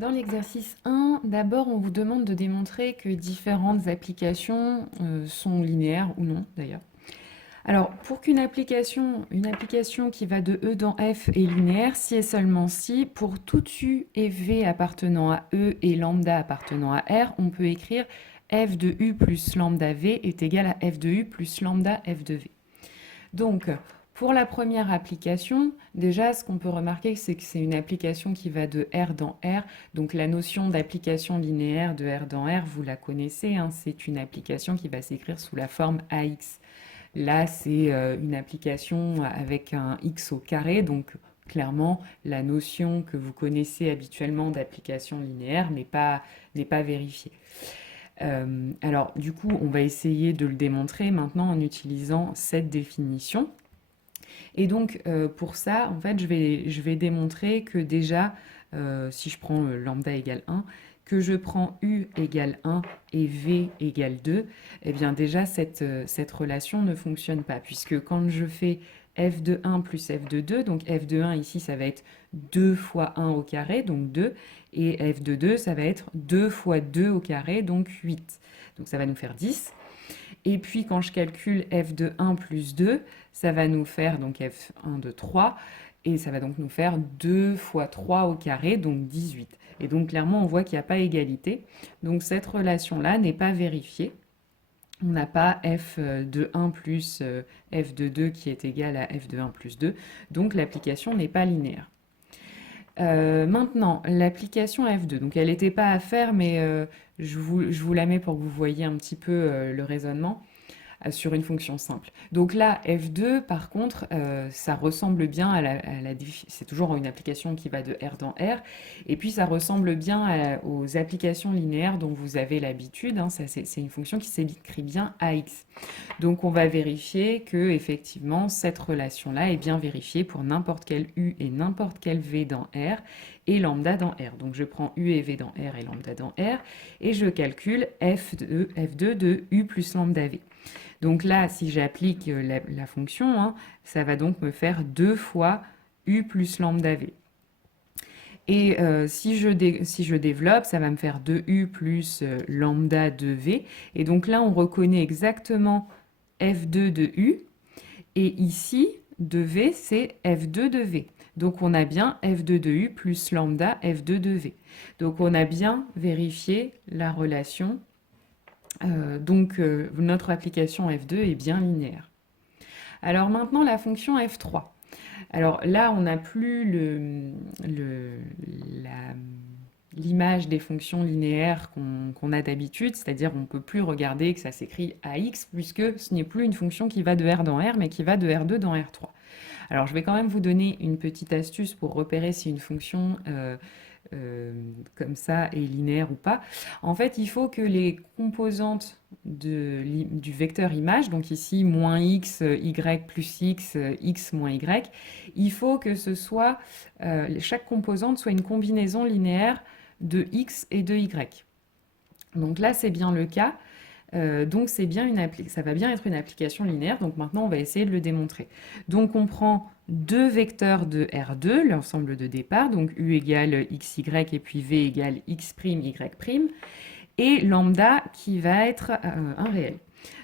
Dans l'exercice 1, d'abord, on vous demande de démontrer que différentes applications sont linéaires ou non, d'ailleurs. Alors, pour une application qui va de E dans F est linéaire, si et seulement si, pour tout U et V appartenant à E et lambda appartenant à R, on peut écrire f de U plus lambda V est égal à f de U plus lambda f de V. Donc, pour la première application, déjà, ce qu'on peut remarquer, c'est que c'est une application qui va de R dans R. Donc, la notion d'application linéaire de R dans R, vous la connaissez, hein, c'est une application qui va s'écrire sous la forme AX. Là, c'est une application avec un X au carré, donc clairement, la notion que vous connaissez habituellement d'application linéaire n'est pas vérifiée. Alors, du coup, on va essayer de le démontrer maintenant en utilisant cette définition. Et donc, pour ça, en fait, je vais démontrer que déjà, si je prends lambda égale 1, que je prends U égale 1 et V égale 2, eh bien déjà, cette relation ne fonctionne pas, puisque quand je fais f de 1 plus f de 2, donc f de 1 ici, ça va être 2 fois 1 au carré, donc 2, et f de 2, ça va être 2 fois 2 au carré, donc 8. Donc ça va nous faire 10. Et puis quand je calcule f de 1 plus 2, ça va nous faire donc f1 de 3, et ça va donc nous faire 2 fois 3 au carré, donc 18. Et donc clairement, on voit qu'il n'y a pas égalité. Donc cette relation-là n'est pas vérifiée. On n'a pas f de 1 plus f de 2 qui est égal à f de 1 plus 2. Donc l'application n'est pas linéaire. Maintenant, l'application F2, donc elle n'était pas à faire, mais je vous la mets pour que vous voyez un petit peu le raisonnement sur une fonction simple. Donc là, F2, par contre, ça ressemble bien c'est toujours une application qui va de R dans R, et puis ça ressemble bien aux applications linéaires dont vous avez l'habitude, hein, c'est une fonction qui s'écrit bien AX. Donc on va vérifier que effectivement cette relation-là est bien vérifiée pour n'importe quel U et n'importe quel V dans R et lambda dans R. Donc je prends U et V dans R et lambda dans R et je calcule F2 de U plus lambda V. Donc là, si j'applique la fonction, hein, ça va donc me faire 2 fois U plus lambda V. Et si je développe, ça va me faire 2U plus lambda de V. Et donc là, on reconnaît exactement F2 de U. Et ici, de V, c'est F2 de V. Donc on a bien F2 de U plus lambda F2 de V. Donc on a bien vérifié la relation. Notre application F2 est bien linéaire. Alors maintenant, la fonction F3. Alors là, on n'a plus l'image des fonctions linéaires qu'on a d'habitude, c'est-à-dire on ne peut plus regarder que ça s'écrit AX, puisque ce n'est plus une fonction qui va de R dans R, mais qui va de R2 dans R3. Alors je vais quand même vous donner une petite astuce pour repérer si une fonction comme ça est linéaire ou pas. En fait, il faut que les composantes du vecteur image, donc ici moins x, y plus x, x moins y, il faut que chaque composante soit une combinaison linéaire de x et de y. Donc là, c'est bien le cas. Donc ça va bien être une application linéaire. Donc maintenant, on va essayer de le démontrer. Donc on prend deux vecteurs de R2, l'ensemble de départ, donc U égale XY et puis V égale X', Y', et lambda qui va être un réel.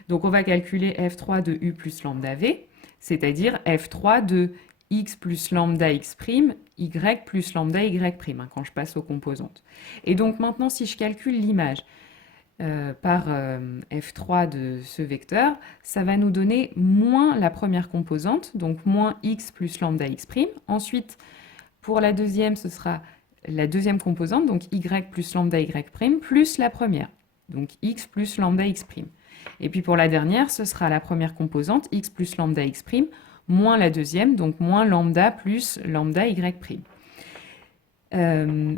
Donc on va calculer F3 de U plus lambda V, c'est-à-dire F3 de X plus lambda X', Y plus lambda Y', hein, quand je passe aux composantes. Et donc maintenant, si je calcule l'image, par f3 de ce vecteur, ça va nous donner moins la première composante, donc moins x plus lambda x'. Ensuite, pour la deuxième, ce sera la deuxième composante, donc y plus lambda y', plus la première, donc x plus lambda x'. Et puis pour la dernière, ce sera la première composante, x plus lambda x', moins la deuxième, donc moins lambda plus lambda y'.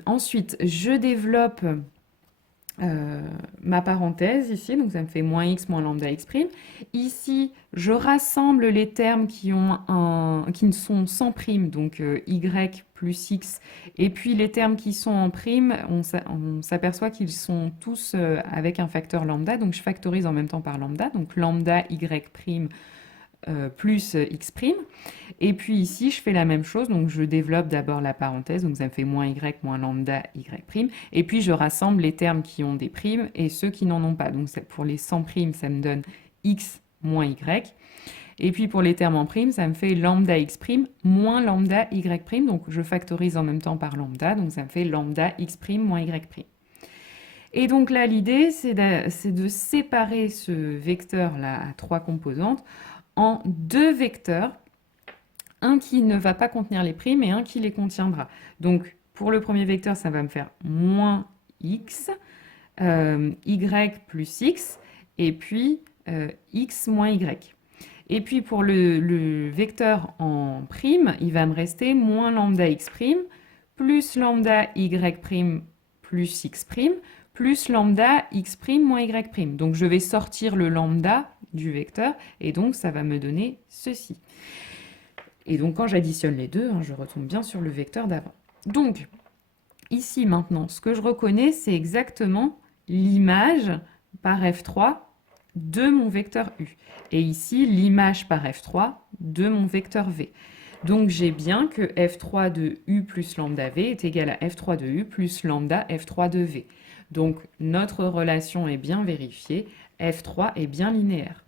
Ensuite, je développe ma parenthèse ici, donc ça me fait moins x moins lambda x'. Ici, je rassemble les termes qui ne sont sans prime, donc y plus x, et puis les termes qui sont en prime, on s'aperçoit qu'ils sont tous avec un facteur lambda, donc je factorise en même temps par lambda, donc lambda y' plus x'. Et puis ici, je fais la même chose, donc je développe d'abord la parenthèse, donc ça me fait moins y moins lambda y', et puis je rassemble les termes qui ont des primes et ceux qui n'en ont pas. Donc pour les sans primes, ça me donne x moins y, et puis pour les termes en prime, ça me fait lambda x' moins lambda y', donc je factorise en même temps par lambda, donc ça me fait lambda x' moins y'. Et donc là, l'idée, c'est de séparer ce vecteur-là à trois composantes en deux vecteurs, un qui ne va pas contenir les primes et un qui les contiendra. Donc pour le premier vecteur, ça va me faire moins x, y plus x, et puis x moins y. Et puis pour le vecteur en prime, il va me rester moins lambda x', plus lambda y' plus x', plus lambda x' moins y'. Donc je vais sortir le lambda du vecteur, et donc ça va me donner ceci. Et donc quand j'additionne les deux, je retombe bien sur le vecteur d'avant. Donc ici maintenant, ce que je reconnais, c'est exactement l'image par f3 de mon vecteur u. Et ici, l'image par f3 de mon vecteur v. Donc j'ai bien que f3 de u plus lambda v est égal à f3 de u plus lambda f3 de v. Donc notre relation est bien vérifiée, f3 est bien linéaire.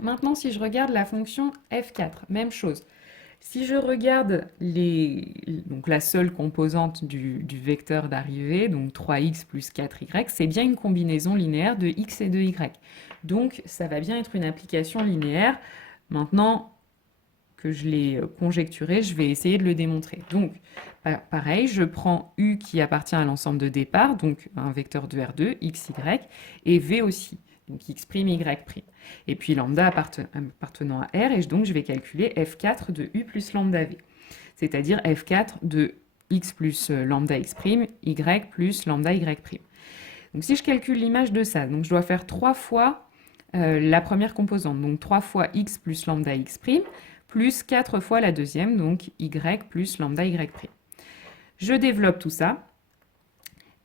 Maintenant, si je regarde la fonction f4, même chose. Si je regarde donc la seule composante du vecteur d'arrivée, donc 3x plus 4y, c'est bien une combinaison linéaire de x et de y. Donc ça va bien être une application linéaire. Maintenant que je l'ai conjecturé, je vais essayer de le démontrer. Donc pareil, je prends u qui appartient à l'ensemble de départ, donc un vecteur de R2, x, y, et v aussi, donc x', y'. Et puis lambda appartenant à R, et donc je vais calculer f4 de u plus lambda v, c'est-à-dire f4 de x plus lambda x', y plus lambda y'. Donc si je calcule l'image de ça, donc je dois faire 3 fois la première composante, donc 3 fois x plus lambda x', plus 4 fois la deuxième, donc y plus lambda y'. Je développe tout ça.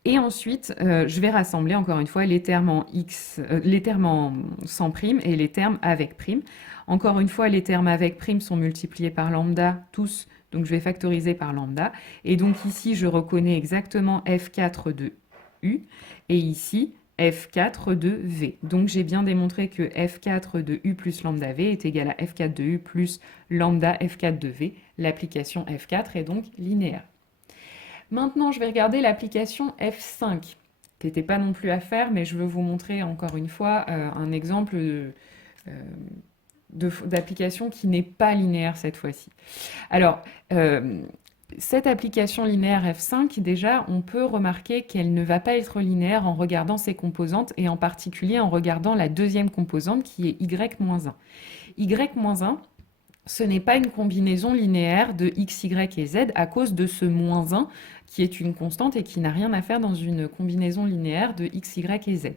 Et ensuite, je vais rassembler encore une fois les termes en les termes sans prime et les termes avec prime. Encore une fois, les termes avec prime sont multipliés par lambda tous, donc je vais factoriser par lambda. Et donc ici, je reconnais exactement f4 de u et ici f4 de v. Donc j'ai bien démontré que f4 de u plus lambda v est égal à f4 de u plus lambda f4 de v. L'application f4 est donc linéaire. Maintenant, je vais regarder l'application F5, qui n'était pas non plus à faire, mais je veux vous montrer encore une fois un exemple d'application qui n'est pas linéaire cette fois-ci. Alors, cette application linéaire F5, déjà, on peut remarquer qu'elle ne va pas être linéaire en regardant ses composantes, et en particulier en regardant la deuxième composante qui est y-1. y-1, ce n'est pas une combinaison linéaire de x, y et z à cause de ce moins 1 qui est une constante et qui n'a rien à faire dans une combinaison linéaire de x, y et z.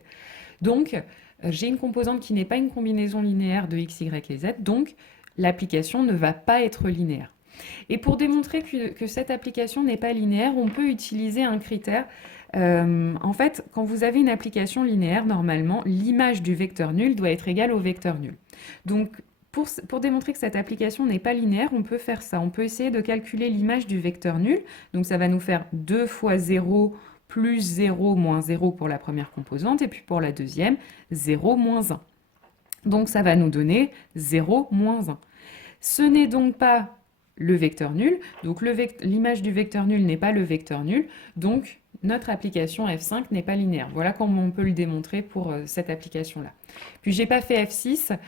Donc, j'ai une composante qui n'est pas une combinaison linéaire de x, y et z, donc l'application ne va pas être linéaire. Et pour démontrer que cette application n'est pas linéaire, on peut utiliser un critère. En fait, quand vous avez une application linéaire, normalement, l'image du vecteur nul doit être égale au vecteur nul. Donc, pour démontrer que cette application n'est pas linéaire, on peut faire ça. On peut essayer de calculer l'image du vecteur nul. Donc ça va nous faire 2 fois 0 plus 0 moins 0 pour la première composante, et puis pour la deuxième, 0 moins 1. Donc ça va nous donner 0 moins 1. Ce n'est donc pas le vecteur nul, donc l'image du vecteur nul n'est pas le vecteur nul, donc notre application F5 n'est pas linéaire. Voilà comment on peut le démontrer pour cette application-là. Puis j'ai pas fait F6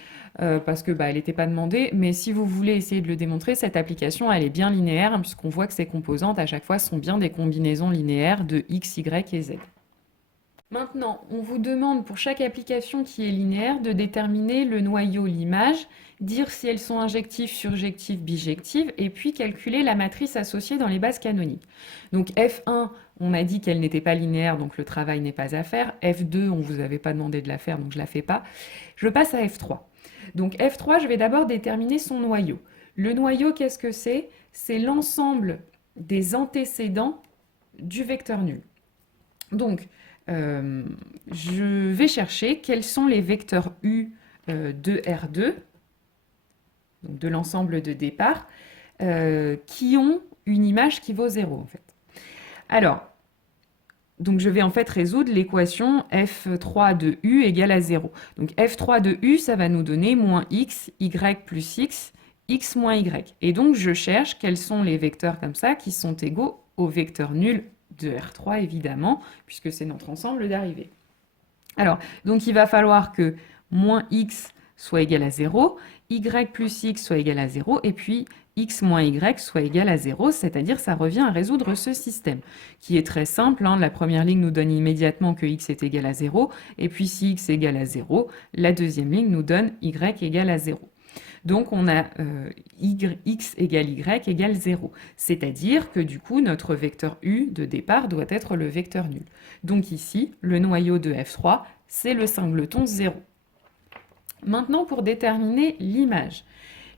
parce que elle n'était pas demandée, mais si vous voulez essayer de le démontrer, cette application elle est bien linéaire puisqu'on voit que ses composantes à chaque fois sont bien des combinaisons linéaires de x, y et z. Maintenant, on vous demande pour chaque application qui est linéaire de déterminer le noyau, l'image, dire si elles sont injectives, surjectives, bijectives, et puis calculer la matrice associée dans les bases canoniques. Donc F1, on a dit qu'elle n'était pas linéaire, donc le travail n'est pas à faire. F2, on ne vous avait pas demandé de la faire, donc je ne la fais pas. Je passe à F3. Donc F3, je vais d'abord déterminer son noyau. Le noyau, qu'est-ce que c'est? C'est l'ensemble des antécédents du vecteur nul. Donc, je vais chercher quels sont les vecteurs U de R2 donc de l'ensemble de départ, qui ont une image qui vaut 0 en fait. Alors, donc je vais en fait résoudre l'équation f3 de u égale à 0. Donc f3 de u, ça va nous donner moins x, y plus x moins y. Et donc je cherche quels sont les vecteurs comme ça qui sont égaux au vecteur nul de R3 évidemment, puisque c'est notre ensemble d'arrivée. Alors, donc il va falloir que moins x soit égal à 0, y plus x soit égal à 0, et puis x moins y soit égal à 0, c'est-à-dire ça revient à résoudre ce système, qui est très simple. La première ligne nous donne immédiatement que x est égal à 0, et puis si x est égal à 0, la deuxième ligne nous donne y égale à 0. Donc on a x égale y égale 0, c'est-à-dire que du coup notre vecteur u de départ doit être le vecteur nul. Donc ici, le noyau de F3, c'est le singleton 0. Maintenant, pour déterminer l'image.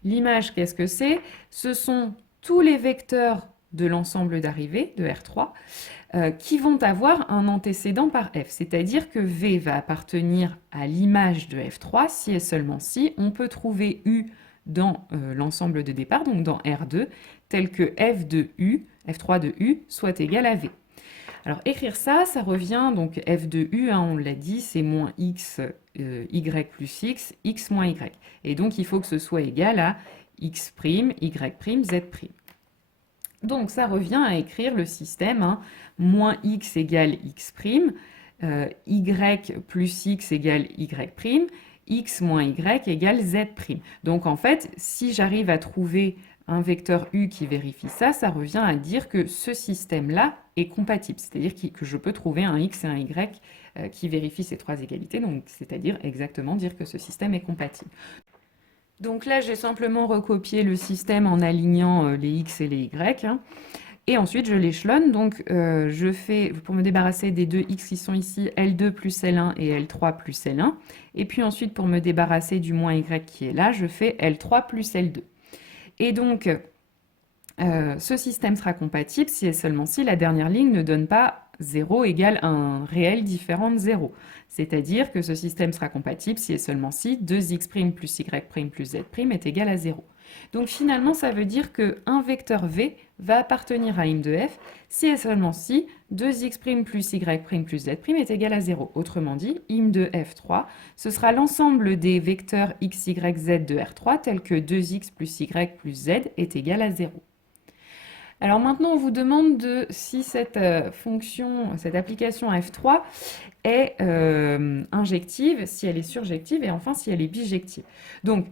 L'image, qu'est-ce que c'est? Ce sont tous les vecteurs de l'ensemble d'arrivée, de R3, qui vont avoir un antécédent par F. C'est-à-dire que V va appartenir à l'image de F3 si et seulement si on peut trouver U dans l'ensemble de départ, donc dans R2, tel que F de U, F3 de U, soit égal à V. Alors écrire ça, ça revient, donc f de u, on l'a dit, c'est moins x, y plus x moins y. Et donc il faut que ce soit égal à x', y', z'. Donc ça revient à écrire le système, moins x égale x', y plus x égale y', x moins y égale z'. Donc en fait, si j'arrive à trouver un vecteur u qui vérifie ça, ça revient à dire que ce système-là est compatible. C'est-à-dire que je peux trouver un x et un y qui vérifient ces trois égalités, donc c'est-à-dire exactement dire que ce système est compatible. Donc là, j'ai simplement recopié le système en alignant les x et les y. Et ensuite, je l'échelonne. Donc, je fais, pour me débarrasser des deux x qui sont ici, L2 plus L1 et L3 plus L1. Et puis ensuite, pour me débarrasser du moins y qui est là, je fais L3 plus L2. Et donc, ce système sera compatible si et seulement si la dernière ligne ne donne pas 0 égale un réel différent de 0. C'est-à-dire que ce système sera compatible si et seulement si 2x' plus y' plus z' est égal à 0. Donc finalement, ça veut dire qu'un vecteur v va appartenir à im de f si et seulement si 2x' plus y' plus z' est égal à 0. Autrement dit, im de f3, ce sera l'ensemble des vecteurs x, y, z de R3 tels que 2x plus y plus z est égal à 0. Alors maintenant, on vous demande si cette fonction, cette application f3 est injective, si elle est surjective et enfin si elle est bijective. Donc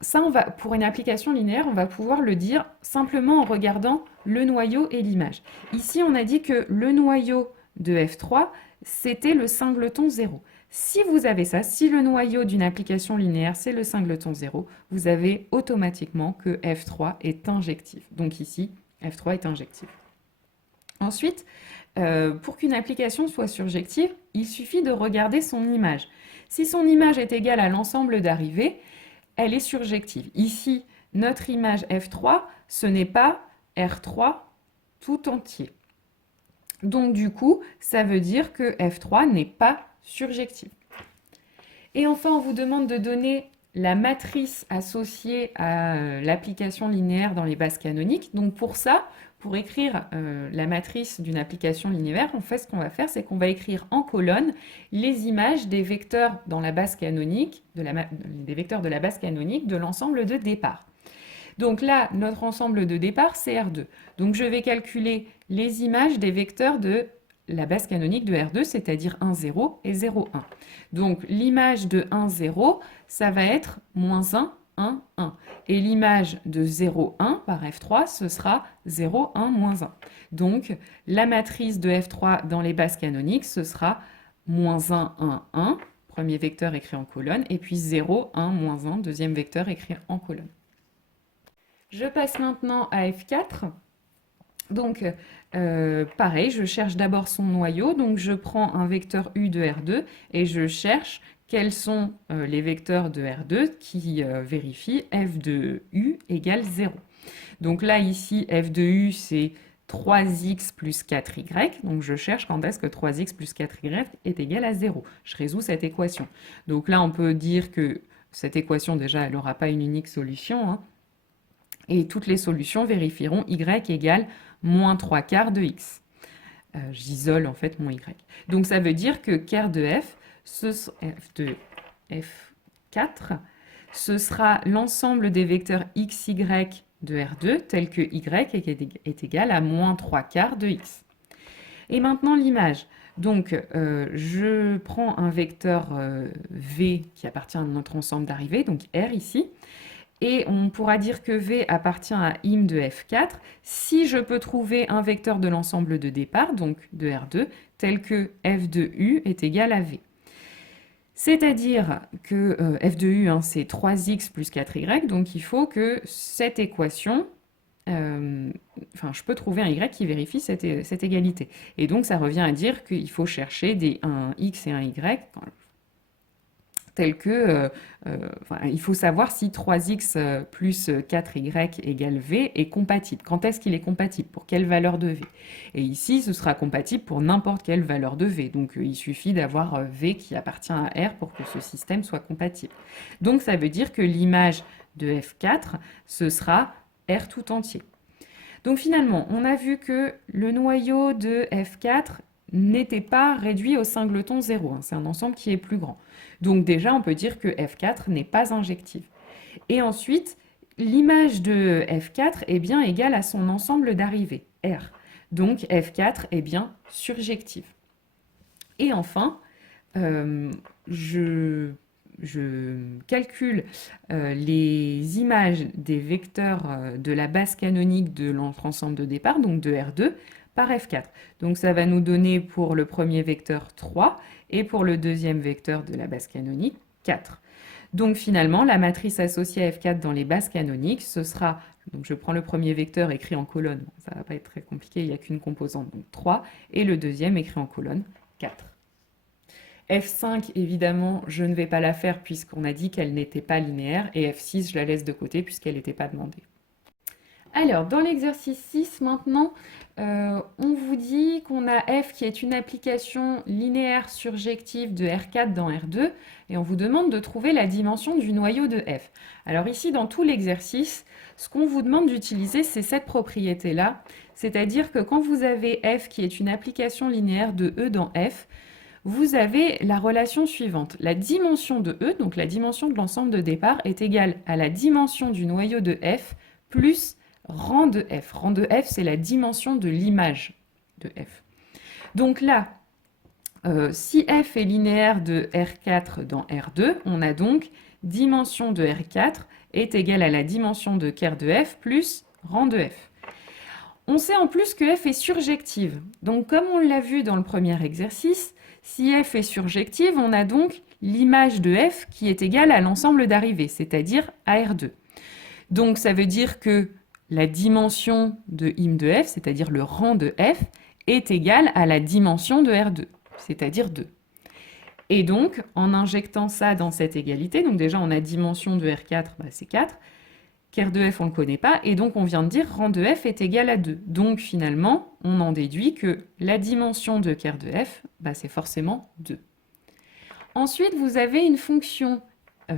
ça, pour une application linéaire, on va pouvoir le dire simplement en regardant le noyau et l'image. Ici, on a dit que le noyau de f3, c'était le singleton 0. Si vous avez ça, si le noyau d'une application linéaire, c'est le singleton 0, vous avez automatiquement que f3 est injectif. Donc ici, f3 est injectif. Ensuite, pour qu'une application soit surjective, il suffit de regarder son image. Si son image est égale à l'ensemble d'arrivées, elle est surjective. Ici, notre image f3, ce n'est pas R3 tout entier. Donc du coup, ça veut dire que f3 n'est pas surjective. Et enfin, on vous demande de donner la matrice associée à l'application linéaire dans les bases canoniques. Donc pour ça, pour écrire la matrice d'une application linéaire, en fait, ce qu'on va faire, c'est qu'on va écrire en colonne les images des vecteurs dans la base canonique, des vecteurs de la base canonique de l'ensemble de départ. Donc là, notre ensemble de départ, c'est R2. Donc je vais calculer les images des vecteurs de la base canonique de R2, c'est-à-dire 1, 0 et 0, 1. Donc l'image de 1, 0, ça va être moins 1, 1, 1. Et l'image de 0, 1 par F3, ce sera 0, 1, moins 1. Donc la matrice de F3 dans les bases canoniques, ce sera moins 1, 1, 1, premier vecteur écrit en colonne, et puis 0, 1, moins 1, deuxième vecteur écrit en colonne. Je passe maintenant à F4. Donc, pareil, je cherche d'abord son noyau. Donc, je prends un vecteur U de R2 et je cherche quels sont les vecteurs de R2 qui vérifient f de U égale 0. Donc là, ici, f de U, c'est 3x plus 4y. Donc, je cherche quand est-ce que 3x plus 4y est égal à 0. Je résous cette équation. Donc là, on peut dire que cette équation, déjà, elle n'aura pas une unique solution, hein. Et toutes les solutions vérifieront y égale moins 3 quarts de x. J'isole en fait mon y. Donc ça veut dire que ker de f, f de f4, ce sera l'ensemble des vecteurs x, y de R2, tel que y est égal à moins 3 quarts de x. Et maintenant l'image. Donc je prends un vecteur v qui appartient à notre ensemble d'arrivée, donc R ici, et on pourra dire que V appartient à im de F4 si je peux trouver un vecteur de l'ensemble de départ, donc de R2, tel que F de U est égal à V. C'est-à-dire que F de U, hein, c'est 3x plus 4y, donc il faut que cette équation, je peux trouver un y qui vérifie cette égalité. Et donc ça revient à dire qu'il faut chercher un x et un y, tel que, il faut savoir si 3x plus 4y égale v est compatible. Quand est-ce qu'il est compatible? Pour quelle valeur de v? Et ici, ce sera compatible pour n'importe quelle valeur de v. Donc, il suffit d'avoir v qui appartient à R pour que ce système soit compatible. Donc, ça veut dire que l'image de F4, ce sera R tout entier. Donc, finalement, on a vu que le noyau de F4 n'était pas réduit au singleton 0. C'est un ensemble qui est plus grand. Donc déjà, on peut dire que F4 n'est pas injective. Et ensuite, l'image de F4 est bien égale à son ensemble d'arrivée, R. Donc F4 est bien surjective. Et enfin, je calcule les images des vecteurs de la base canonique de notre ensemble de départ, donc de R2, par F4. Donc ça va nous donner pour le premier vecteur 3 et pour le deuxième vecteur de la base canonique 4. Donc finalement, la matrice associée à F4 dans les bases canoniques, ce sera, donc je prends le premier vecteur écrit en colonne, ça ne va pas être très compliqué, il n'y a qu'une composante, donc 3, et le deuxième écrit en colonne 4. F5, évidemment, je ne vais pas la faire puisqu'on a dit qu'elle n'était pas linéaire, et F6, je la laisse de côté puisqu'elle n'était pas demandée. Alors, dans l'exercice 6, maintenant, on vous dit qu'on a f qui est une application linéaire surjective de R4 dans R2, et on vous demande de trouver la dimension du noyau de f. Alors ici, dans tout l'exercice, ce qu'on vous demande d'utiliser, c'est cette propriété-là, c'est-à-dire que quand vous avez f qui est une application linéaire de E dans f, vous avez la relation suivante. La dimension de E, donc la dimension de l'ensemble de départ, est égale à la dimension du noyau de f plus rang de f. Rang de f, c'est la dimension de l'image de f. Donc là, si f est linéaire de R4 dans R2, on a donc dimension de R4 est égale à la dimension de ker de f plus rang de f. On sait en plus que f est surjective. Donc comme on l'a vu dans le premier exercice, si f est surjective, on a donc l'image de f qui est égale à l'ensemble d'arrivée, c'est-à-dire à R2. Donc ça veut dire que la dimension de im de f, c'est-à-dire le rang de f, est égale à la dimension de R2, c'est-à-dire 2. Et donc, en injectant ça dans cette égalité, donc déjà on a dimension de R4, c'est 4, ker de f on ne le connaît pas, et donc on vient de dire rang de f est égal à 2. Donc finalement, on en déduit que la dimension de ker de f, c'est forcément 2. Ensuite, vous avez une fonction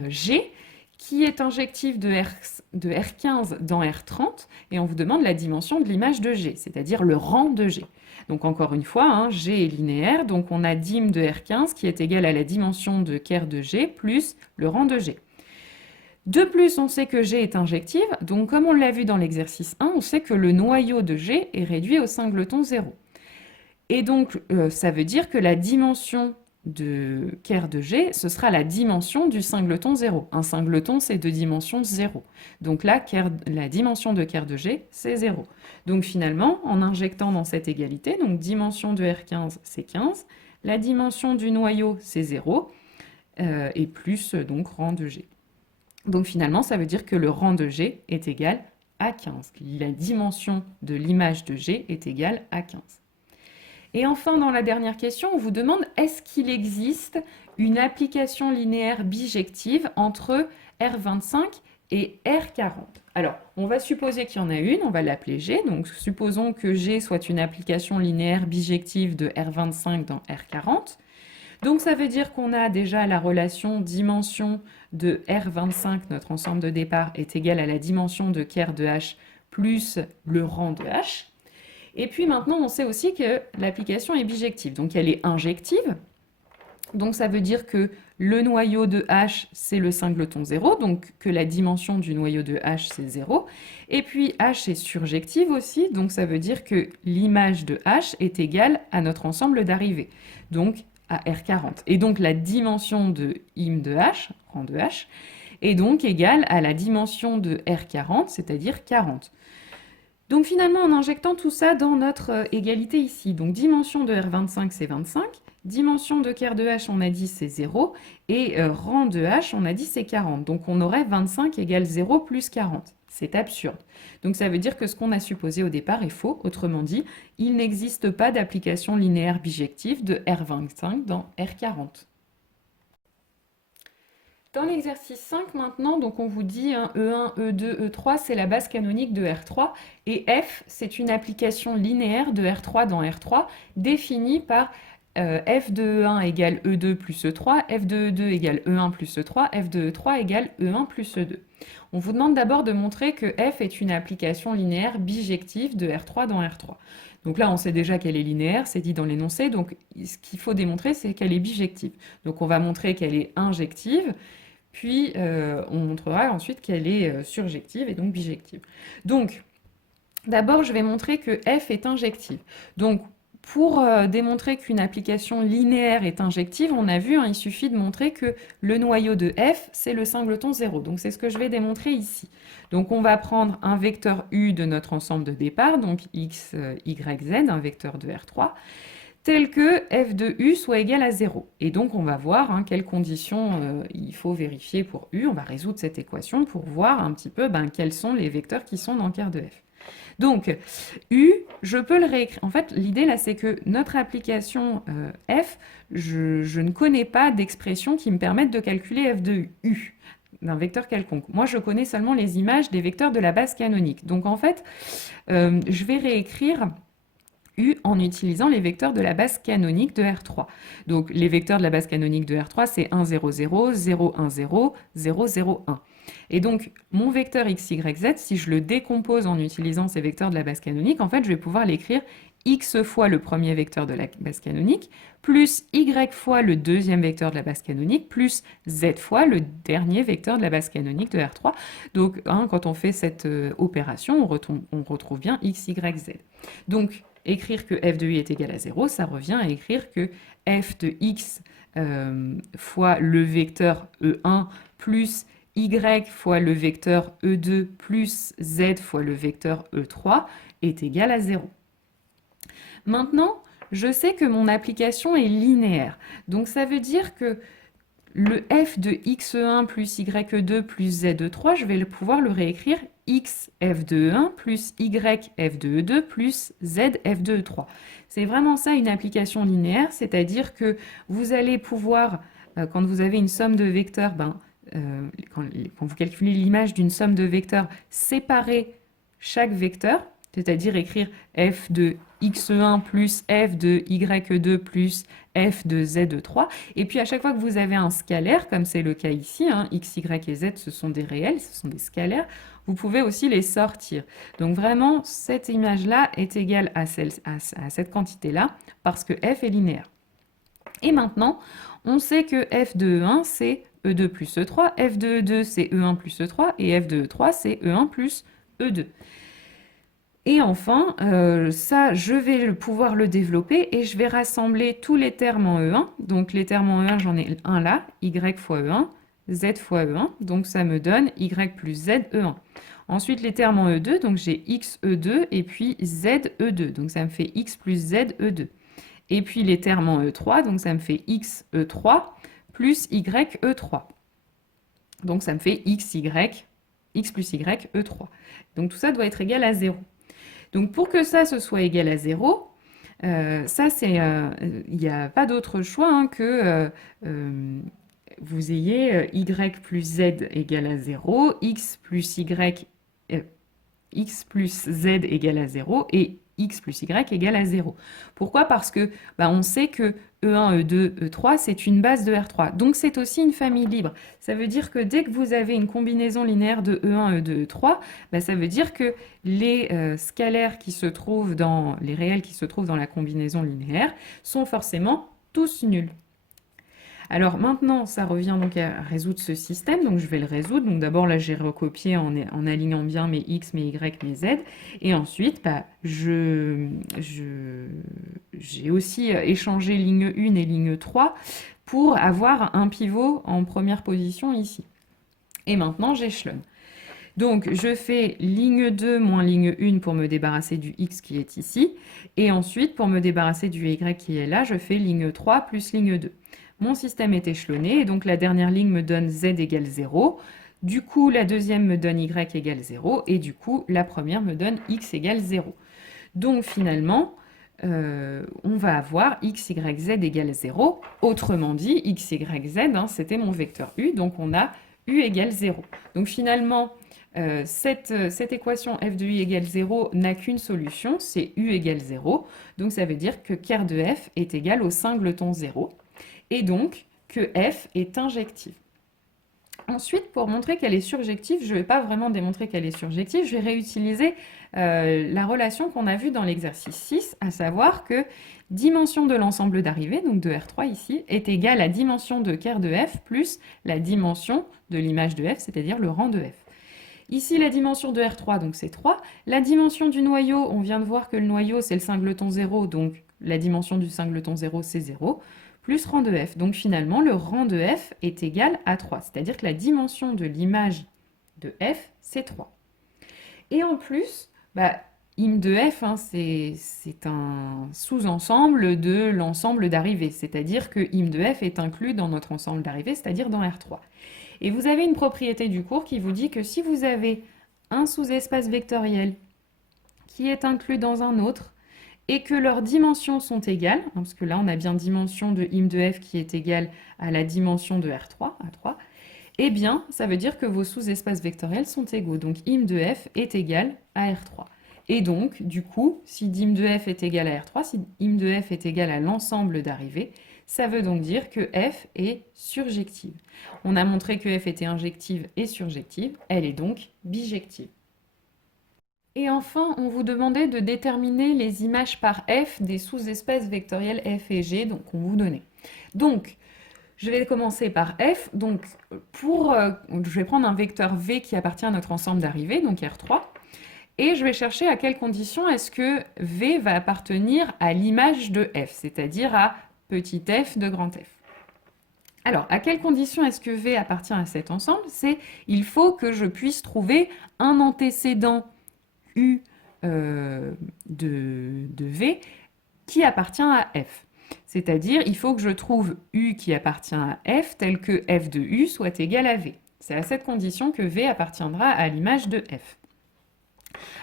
g, qui est injective de R15 dans R30, et on vous demande la dimension de l'image de G, c'est-à-dire le rang de G. Donc encore une fois, G est linéaire, donc on a dim de R15 qui est égal à la dimension de ker de G plus le rang de G. De plus, on sait que G est injective, donc comme on l'a vu dans l'exercice 1, on sait que le noyau de G est réduit au singleton 0. Et donc, ça veut dire que la dimension de ker de G, ce sera la dimension du singleton 0. Un singleton, c'est de dimension 0. Donc là, la dimension de ker de G, c'est 0. Donc finalement, en injectant dans cette égalité, donc dimension de R15, c'est 15, la dimension du noyau, c'est 0, et plus donc rang de G. Donc finalement, ça veut dire que le rang de G est égal à 15. La dimension de l'image de G est égale à 15. Et enfin, dans la dernière question, on vous demande est-ce qu'il existe une application linéaire bijective entre R25 et R40? Alors, on va supposer qu'il y en a une, on va l'appeler G. Donc, supposons que G soit une application linéaire bijective de R25 dans R40. Donc ça veut dire qu'on a déjà la relation dimension de R25, notre ensemble de départ, est égal à la dimension de ker de H plus le rang de H. Et puis maintenant, on sait aussi que l'application est bijective. Donc elle est injective. Donc ça veut dire que le noyau de H, c'est le singleton 0, donc que la dimension du noyau de H, c'est 0. Et puis H est surjective aussi, donc ça veut dire que l'image de H est égale à notre ensemble d'arrivées, donc à R40. Et donc la dimension de im de H, rang de H, est donc égale à la dimension de R40, c'est-à-dire 40. Donc finalement, en injectant tout ça dans notre égalité ici, donc dimension de R25, c'est 25, dimension de ker de H, on a dit c'est 0, et rang de H, on a dit c'est 40. Donc on aurait 25 égale 0 plus 40. C'est absurde. Donc ça veut dire que ce qu'on a supposé au départ est faux. Autrement dit, il n'existe pas d'application linéaire bijective de R25 dans R40. Dans l'exercice 5 maintenant, donc on vous dit E1, E2, E3, c'est la base canonique de R3, et F, c'est une application linéaire de R3 dans R3, définie par F de E1 égale E2 plus E3, F de E2 égale E1 plus E3, F de E3 égale E1 plus E2. On vous demande d'abord de montrer que F est une application linéaire bijective de R3 dans R3. Donc là, on sait déjà qu'elle est linéaire, c'est dit dans l'énoncé, donc ce qu'il faut démontrer, c'est qu'elle est bijective. Donc on va montrer qu'elle est injective, puis on montrera ensuite qu'elle est surjective et donc bijective. Donc, d'abord, je vais montrer que F est injective. Donc, pour démontrer qu'une application linéaire est injective, on a vu, il suffit de montrer que le noyau de F, c'est le singleton 0. Donc, c'est ce que je vais démontrer ici. Donc, on va prendre un vecteur U de notre ensemble de départ, donc x, y, z, un vecteur de R3, tel que f de u soit égal à 0. Et donc, on va voir quelles conditions il faut vérifier pour u. On va résoudre cette équation pour voir un petit peu quels sont les vecteurs qui sont dans ker de f. Donc, u, je peux le réécrire. En fait, l'idée là, c'est que notre application f, je ne connais pas d'expression qui me permette de calculer f de u d'un vecteur quelconque. Moi, je connais seulement les images des vecteurs de la base canonique. Donc, en fait, je vais réécrire U en utilisant les vecteurs de la base canonique de R3. Donc les vecteurs de la base canonique de R3, c'est 1, 0, 0, 0, 1, 0, 0, 0, 1. Et donc mon vecteur x, y, z, si je le décompose en utilisant ces vecteurs de la base canonique, en fait je vais pouvoir l'écrire x fois le premier vecteur de la base canonique, plus y fois le deuxième vecteur de la base canonique, plus z fois le dernier vecteur de la base canonique de R3. Donc quand on fait cette opération, on retrouve bien x, y, z. Donc écrire que f de u est égal à 0, ça revient à écrire que f de x fois le vecteur E1 plus y fois le vecteur E2 plus z fois le vecteur E3 est égal à 0. Maintenant, je sais que mon application est linéaire. Donc ça veut dire que le f de xe1 plus ye2 plus ze3, je vais pouvoir le réécrire x f de e1 plus y f de e2 plus z f de e3. C'est vraiment ça une application linéaire, c'est-à-dire que vous allez pouvoir, quand vous avez une somme de vecteurs, quand vous calculez l'image d'une somme de vecteurs, séparer chaque vecteur, c'est-à-dire écrire f de xe1 plus f de ye2 plus f de ze3. Et puis à chaque fois que vous avez un scalaire, comme c'est le cas ici, x, y et z, ce sont des réels, ce sont des scalaires, vous pouvez aussi les sortir. Donc vraiment, cette image-là est égale à cette quantité-là, parce que f est linéaire. Et maintenant, on sait que f de E1, c'est E2 plus E3, f de E2, c'est E1 plus E3, et f de E3, c'est E1 plus E2. Et enfin, ça, je vais pouvoir le développer et je vais rassembler tous les termes en E1. Donc les termes en E1, j'en ai un là, y fois E1, z fois E1. Donc ça me donne y plus z E1. Ensuite, les termes en E2, donc j'ai x E2 et puis z E2. Donc ça me fait x plus z E2. Et puis les termes en E3, donc ça me fait x E3 plus y E3. Donc ça me fait x plus y E3. Donc tout ça doit être égal à 0. Donc pour que ça se soit égal à 0, ça c'est, il n'y a pas d'autre choix que vous ayez y plus z égale à 0, x plus z égale à 0 et x plus y égale à 0. Pourquoi? Parce que on sait que E1, E2, E3, c'est une base de R3. Donc c'est aussi une famille libre. Ça veut dire que dès que vous avez une combinaison linéaire de E1, E2, E3, ça veut dire que les scalaires qui se trouvent dans, les réels qui se trouvent dans la combinaison linéaire sont forcément tous nuls. Alors maintenant, ça revient donc à résoudre ce système, donc je vais le résoudre. Donc d'abord là, j'ai recopié en alignant bien mes x, mes y, mes z. Et ensuite, j'ai aussi échangé ligne 1 et ligne 3 pour avoir un pivot en première position ici. Et maintenant, j'échelonne. Donc, je fais ligne 2 moins ligne 1 pour me débarrasser du x qui est ici. Et ensuite, pour me débarrasser du y qui est là, je fais ligne 3 plus ligne 2. Mon système est échelonné, et donc la dernière ligne me donne z égale 0. Du coup, la deuxième me donne y égale 0. Et du coup, la première me donne x égale 0. Donc, finalement, on va avoir x, y, z égale 0. Autrement dit, x, y, z, c'était mon vecteur u. Donc, on a u égale 0. Donc, finalement, cette équation f de u égale 0 n'a qu'une solution, c'est u égale 0. Donc ça veut dire que ker de f est égal au singleton 0 et donc que f est injective. Ensuite, pour montrer qu'elle est surjective, je ne vais pas vraiment démontrer qu'elle est surjective, je vais réutiliser la relation qu'on a vue dans l'exercice 6, à savoir que dimension de l'ensemble d'arrivée, donc de R3 ici, est égale à dimension de ker de f plus la dimension de l'image de f, c'est-à-dire le rang de f. Ici, la dimension de R3, donc c'est 3. La dimension du noyau, on vient de voir que le noyau, c'est le singleton 0, donc la dimension du singleton 0, c'est 0, plus rang de f. Donc finalement, le rang de f est égal à 3, c'est-à-dire que la dimension de l'image de f, c'est 3. Et en plus, im de f, c'est un sous-ensemble de l'ensemble d'arrivée, c'est-à-dire que im de f est inclus dans notre ensemble d'arrivée, c'est-à-dire dans R3. Et vous avez une propriété du cours qui vous dit que si vous avez un sous-espace vectoriel qui est inclus dans un autre et que leurs dimensions sont égales, parce que là on a bien dimension de im de f qui est égale à la dimension de R3, à 3, eh bien ça veut dire que vos sous-espaces vectoriels sont égaux. Donc im de f est égal à R3. Et donc, du coup, si im de f est égal à R3, si im de f est égal à l'ensemble d'arrivée, ça veut donc dire que f est surjective. On a montré que f était injective et surjective, elle est donc bijective. Et enfin, on vous demandait de déterminer les images par f des sous-espèces vectorielles f et g, donc on vous donnait. Donc, je vais commencer par f. Donc, je vais prendre un vecteur v qui appartient à notre ensemble d'arrivée, donc R3. Et je vais chercher à quelles conditions est-ce que v va appartenir à l'image de f, c'est-à-dire à petit f de grand F. Alors, à quelles conditions est-ce que V appartient à cet ensemble? Il faut que je puisse trouver un antécédent U de V qui appartient à F. C'est-à-dire, il faut que je trouve U qui appartient à F tel que F de U soit égal à V. C'est à cette condition que V appartiendra à l'image de F.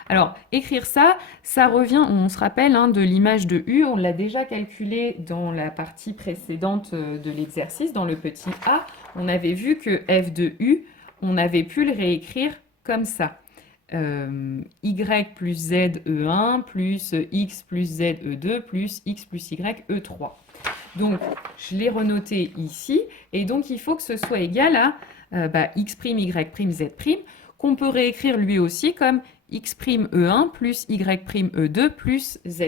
Alors, écrire ça, ça revient, on se rappelle de l'image de U, on l'a déjà calculé dans la partie précédente de l'exercice, dans le petit a, on avait vu que f de U, on avait pu le réécrire comme ça. Y plus Z E1 plus X plus Z E2 plus X plus Y E3. Donc, je l'ai renoté ici, et donc il faut que ce soit égal à X', Y', Z', qu'on peut réécrire lui aussi comme X' E1 plus Y' E2 plus Z'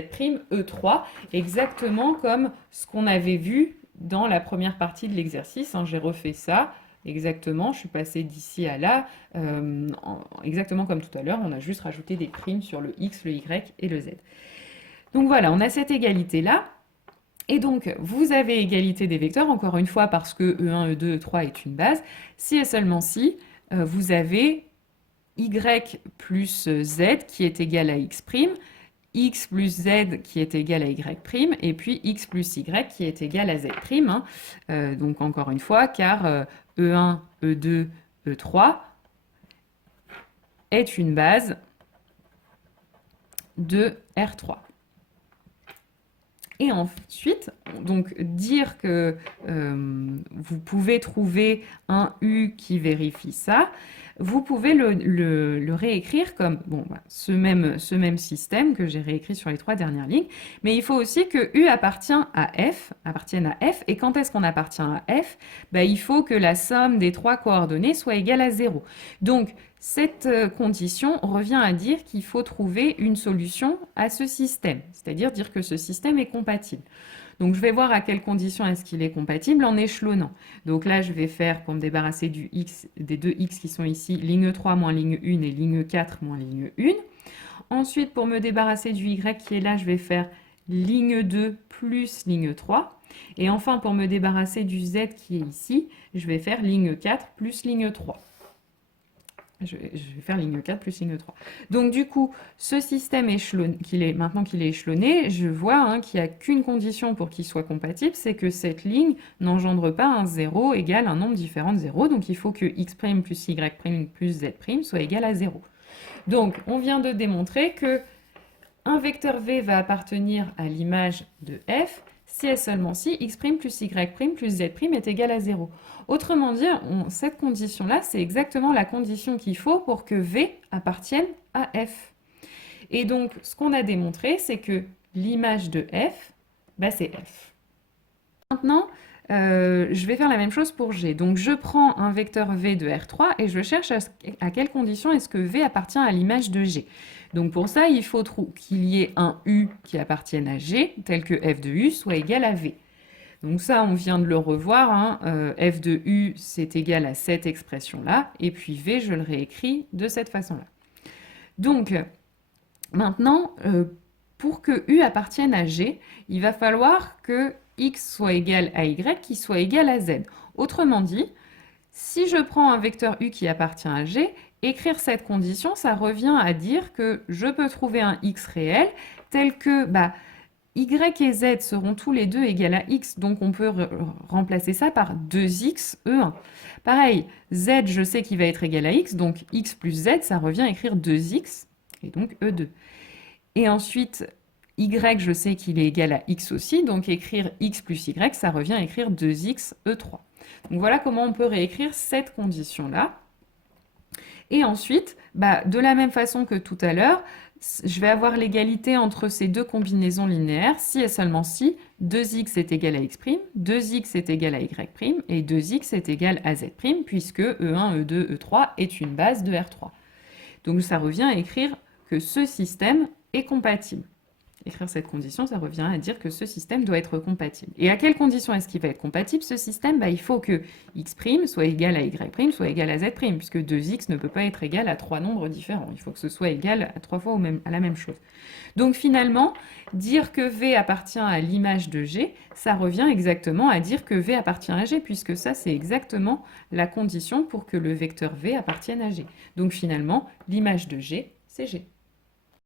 E3, exactement comme ce qu'on avait vu dans la première partie de l'exercice. J'ai refait ça exactement, je suis passée d'ici à là, exactement comme tout à l'heure, on a juste rajouté des primes sur le X, le Y et le Z. Donc voilà, on a cette égalité-là. Et donc, vous avez égalité des vecteurs, encore une fois, parce que E1, E2, E3 est une base, si et seulement si vous avez y plus z qui est égal à x', x plus z qui est égal à y', et puis x plus y qui est égal à z'. Donc encore une fois, car E1, E2, E3 est une base de R3. Et ensuite, donc dire que vous pouvez trouver un U qui vérifie ça, vous pouvez le réécrire comme bon, bah, ce même système que j'ai réécrit sur les 3 dernières lignes, mais il faut aussi que U appartienne à F, et quand est-ce qu'on appartient à F? Bah, il faut que la somme des 3 coordonnées soit égale à 0. Donc, cette condition revient à dire qu'il faut trouver une solution à ce système, c'est-à-dire dire que ce système est compatible. Donc je vais voir à quelles conditions est-ce qu'il est compatible en échelonnant. Donc là, je vais faire, pour me débarrasser des deux x qui sont ici, ligne 3 moins ligne 1 et ligne 4 moins ligne 1. Ensuite, pour me débarrasser du y qui est là, je vais faire ligne 2 plus ligne 3. Et enfin, pour me débarrasser du z qui est ici, je vais faire ligne 4 plus ligne 3. Je vais faire ligne 4 plus ligne 3. Donc du coup, ce système échelonné, maintenant qu'il est échelonné, je vois qu'il n'y a qu'une condition pour qu'il soit compatible, c'est que cette ligne n'engendre pas un 0 égale un nombre différent de 0. Donc il faut que x' plus y' plus z' soit égal à 0. Donc on vient de démontrer que un vecteur v va appartenir à l'image de f si et seulement si x' plus y' plus z' est égal à 0. Autrement dit, cette condition-là, c'est exactement la condition qu'il faut pour que v appartienne à f. Et donc, ce qu'on a démontré, c'est que l'image de f, bah, c'est f. Maintenant, je vais faire la même chose pour g. Donc, je prends un vecteur v de R3 et je cherche à quelle condition est-ce que v appartient à l'image de g. Donc, pour ça, il faut qu'il y ait un u qui appartienne à g, tel que f de u soit égal à v. Donc ça, on vient de le revoir, f de u, c'est égal à cette expression-là, et puis v, je le réécris de cette façon-là. Donc, maintenant, pour que u appartienne à g, il va falloir que x soit égal à y qui soit égal à z. Autrement dit, si je prends un vecteur u qui appartient à g, écrire cette condition, ça revient à dire que je peux trouver un x réel tel que y et z seront tous les deux égales à x, donc on peut remplacer ça par 2x, e1. Pareil, z, je sais qu'il va être égal à x, donc x plus z, ça revient à écrire 2x, et donc e2. Et ensuite, y, je sais qu'il est égal à x aussi, donc écrire x plus y, ça revient à écrire 2x, e3. Donc voilà comment on peut réécrire cette condition-là. Et ensuite, de la même façon que tout à l'heure, je vais avoir l'égalité entre ces deux combinaisons linéaires si et seulement si 2x est égal à x', 2x est égal à y', et 2x est égal à z', puisque E1, E2, E3 est une base de R3. Donc ça revient à écrire que ce système est compatible. Écrire cette condition, ça revient à dire que ce système doit être compatible. Et à quelle condition est-ce qu'il va être compatible, ce système? Il faut que x' soit égal à y', soit égal à z', puisque 2x ne peut pas être égal à 3 nombres différents. Il faut que ce soit égal à 3 fois à la même chose. Donc finalement, dire que v appartient à l'image de g, ça revient exactement à dire que v appartient à g, puisque ça, c'est exactement la condition pour que le vecteur v appartienne à g. Donc finalement, l'image de g, c'est g.